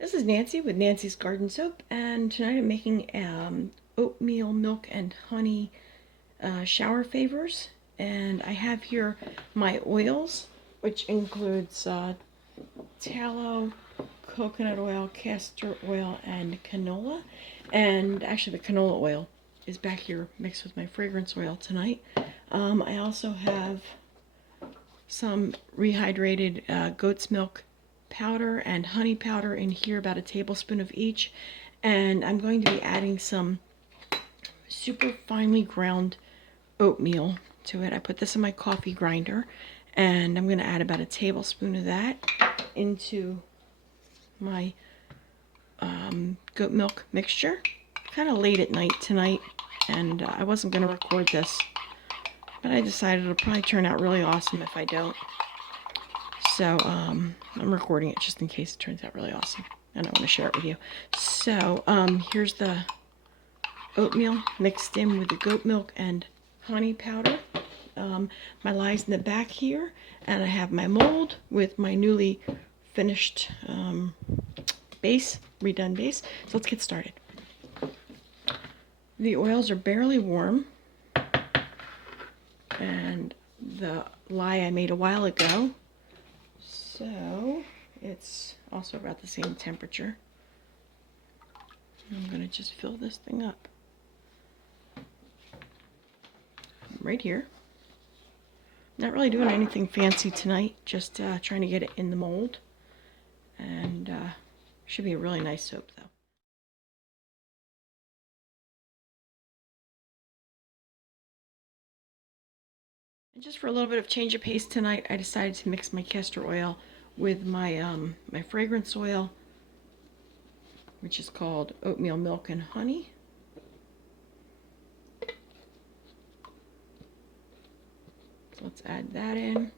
This is Nancy with Nancy's Garden Soap, and tonight I'm making oatmeal milk and honey shower favors. And I have here my oils, which includes tallow, coconut oil, castor oil, and canola. And actually, the canola oil is back here mixed with my fragrance oil tonight. I also have some rehydrated goat's milk powder and honey powder in here, about a tablespoon of each. And I'm going to be adding some super finely ground oatmeal to it. I put this in my coffee grinder, and I'm going to add about a tablespoon of that into my goat milk mixture. Kind of late at night tonight, and I wasn't going to record this, but I decided it'll probably turn out really awesome if I don't. So I'm recording it just in case it turns out really awesome, and I want to share it with you. So here's the oatmeal mixed in with the goat milk and honey powder. My lie's in the back here, and I have my mold with my newly finished base, redone base. So let's get started. The oils are barely warm, and the lye I made a while ago, so it's also about the same temperature. I'm going to just fill this thing up right here. Not really doing anything fancy tonight, just trying to get it in the mold, and should be a really nice soap though. And just for a little bit of change of pace tonight, I decided to mix my castor oil with my my fragrance oil, which is called Oatmeal Milk and Honey. So let's add that in.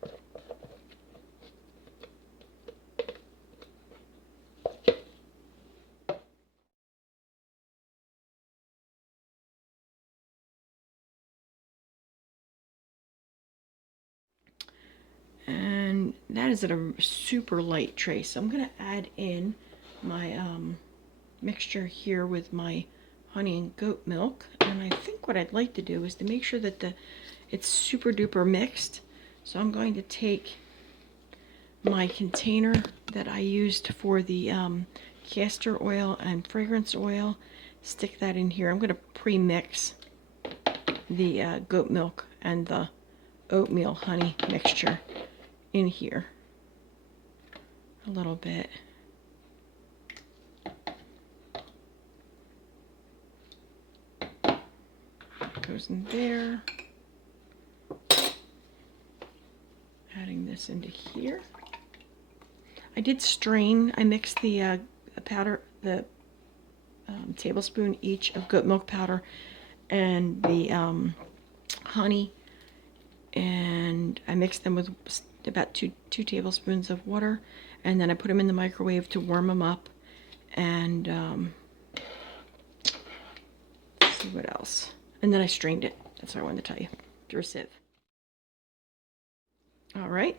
And that is at a super light trace. So I'm going to add in my mixture here with my honey and goat milk. And I think what I'd like to do is to make sure that it's super duper mixed. So I'm going to take my container that I used for the castor oil and fragrance oil, stick that in here. I'm going to pre-mix the goat milk and the oatmeal honey mixture in here a little bit. Goes in there. Adding this into here. I did strain. I mixed the powder, the tablespoon each of goat milk powder and the honey, and I mixed them with about two tablespoons of water, and then I put them in the microwave to warm them up. And let's see what else. And then I strained it. That's what I wanted to tell you, through a sieve. All right,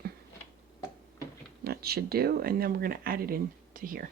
that should do. And then we're going to add it in to here.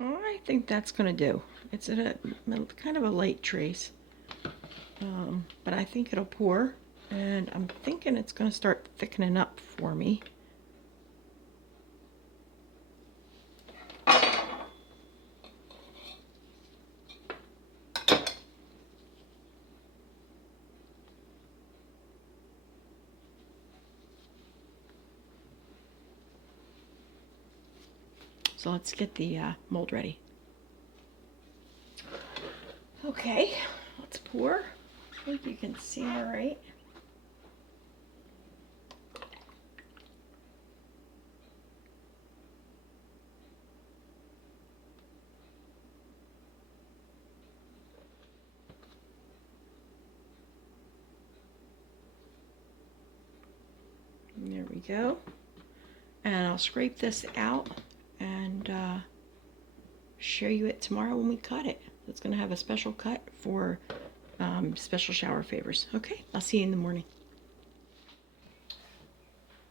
I think that's going to do. It's at a kind of a light trace, but I think it'll pour, and I'm thinking it's going to start thickening up for me. So let's get the mold ready. Okay, let's pour. I think you can see all right. There we go. And I'll scrape this out and show you it tomorrow when we cut it. It's going to have a special cut for special shower favors. Okay, I'll see you in the morning.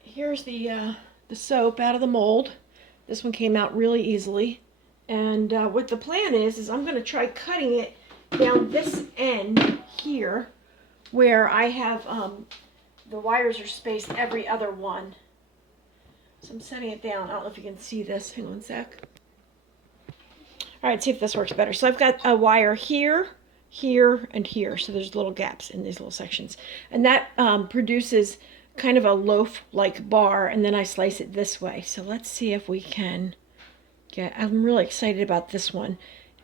Here's the soap out of the mold. This one came out really easily. And what the plan is I'm going to try cutting it down this end here where I have the wires are spaced every other one. So I'm setting it down. I don't know if you can see this. Hang on a sec. All right, see if this works better. So I've got a wire here, here, and here. So there's little gaps in these little sections. And that produces kind of a loaf-like bar, and then I slice it this way. So let's see if we can get, I'm really excited about this one.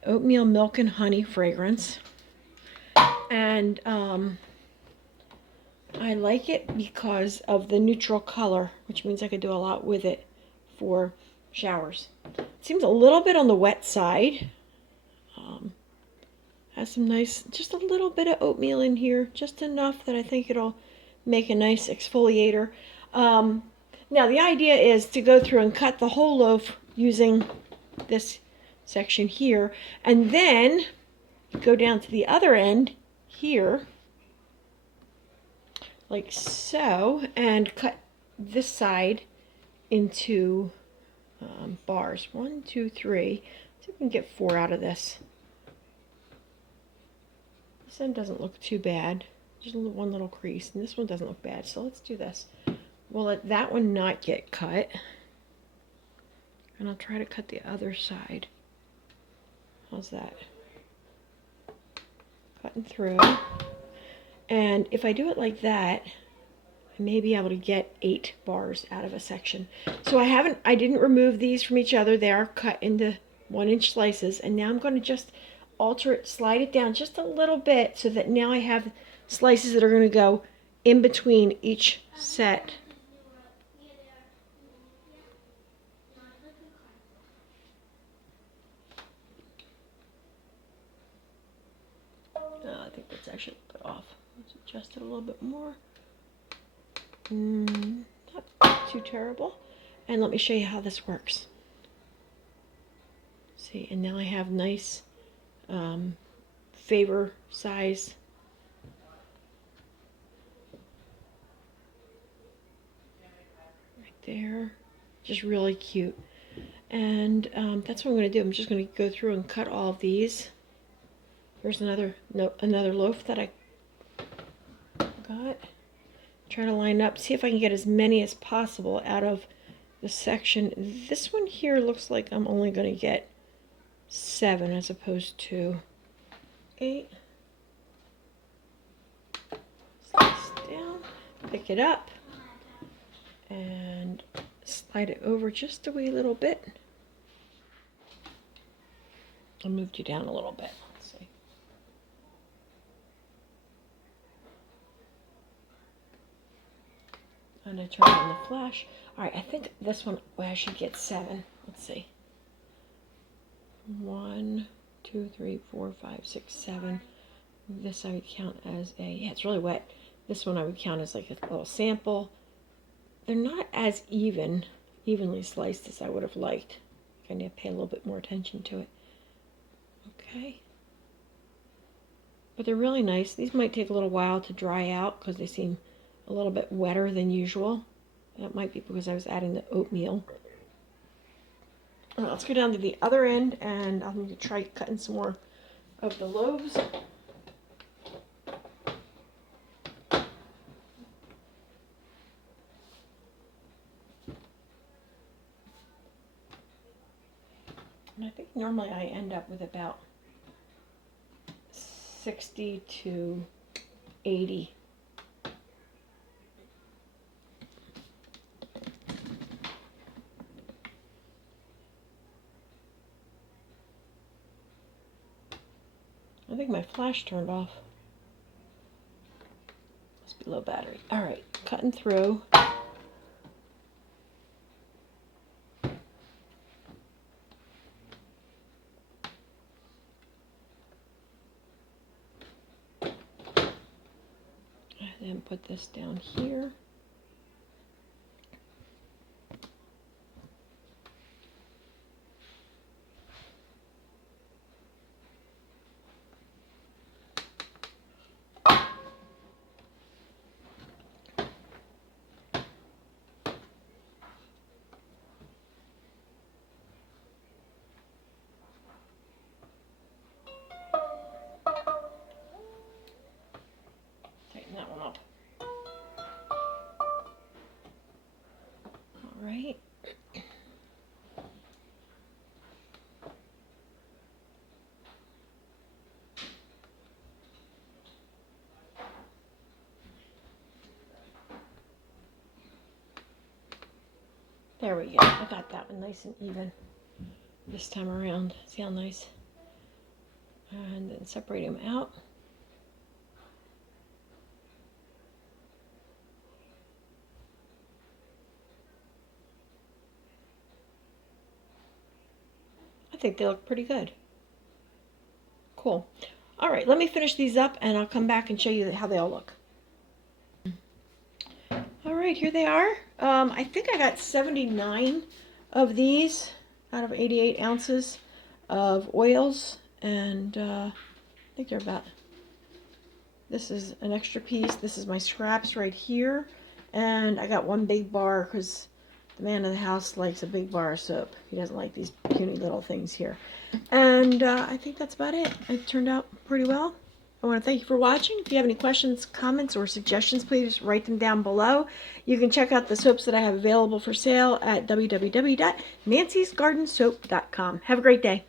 Oatmeal Milk and Honey fragrance. And I like it because of the neutral color, which means I could do a lot with it for showers. It seems a little bit on the wet side. Has some nice, just a little bit of oatmeal in here, just enough that I think it'll make a nice exfoliator. Now the idea is to go through and cut the whole loaf using this section here, and then go down to the other end here, like so, and cut this side into bars. 1, 2, 3. See if we can get 4 out of this. This end doesn't look too bad. Just one little crease, and this one doesn't look bad. So let's do this. We'll let that one not get cut, and I'll try to cut the other side. How's that? Cutting through. And if I do it like that, I may be able to get 8 bars out of a section. So I didn't remove these from each other. They are cut into 1-inch slices, and now I'm going to just alter it, slide it down just a little bit so that now I have slices that are going to go in between each set. I think that's actually a bit off. Let's adjust it a little bit more. Not too terrible. And let me show you how this works. See, and now I have nice favor size right there. Just really cute. And that's what I'm going to do. I'm just going to go through and cut all of these. Here's another loaf that I got. Try to line up, see if I can get as many as possible out of the section. This one here looks like I'm only going to get 7 as opposed to 8. Slice down, pick it up, and slide it over just a wee little bit. I moved you down a little bit. Let's see. And I turn on the flash. All right, I think this one, well, I should get 7. Let's see. 1, 2, 3, 4, 5, 6, 7. This I would count as a, yeah, it's really wet. This one I would count as like a little sample. They're not as evenly sliced as I would have liked. I need to pay a little bit more attention to it. Okay. But they're really nice. These might take a little while to dry out because they seem a little bit wetter than usual. That might be because I was adding the oatmeal. Let's go down to the other end, and I'm going to try cutting some more of the loaves. And I think normally I end up with about 60 to 80. I think my flash turned off. Must be low battery. All right, cutting through. And then put this down here. There we go. I got that one nice and even this time around. See how nice? And then separate them out. I think they look pretty good. Cool. All right, let me finish these up and I'll come back and show you how they all look. All right, here they are. I think I got 79 of these out of 88 ounces of oils, and I think they're about, this is an extra piece. This is my scraps right here, and I got one big bar because the man of the house likes a big bar of soap. He doesn't like these puny little things here. And I think that's about it. It turned out pretty well. I want to thank you for watching. If you have any questions, comments, or suggestions, please write them down below. You can check out the soaps that I have available for sale at www.nancysgardensoap.com. Have a great day.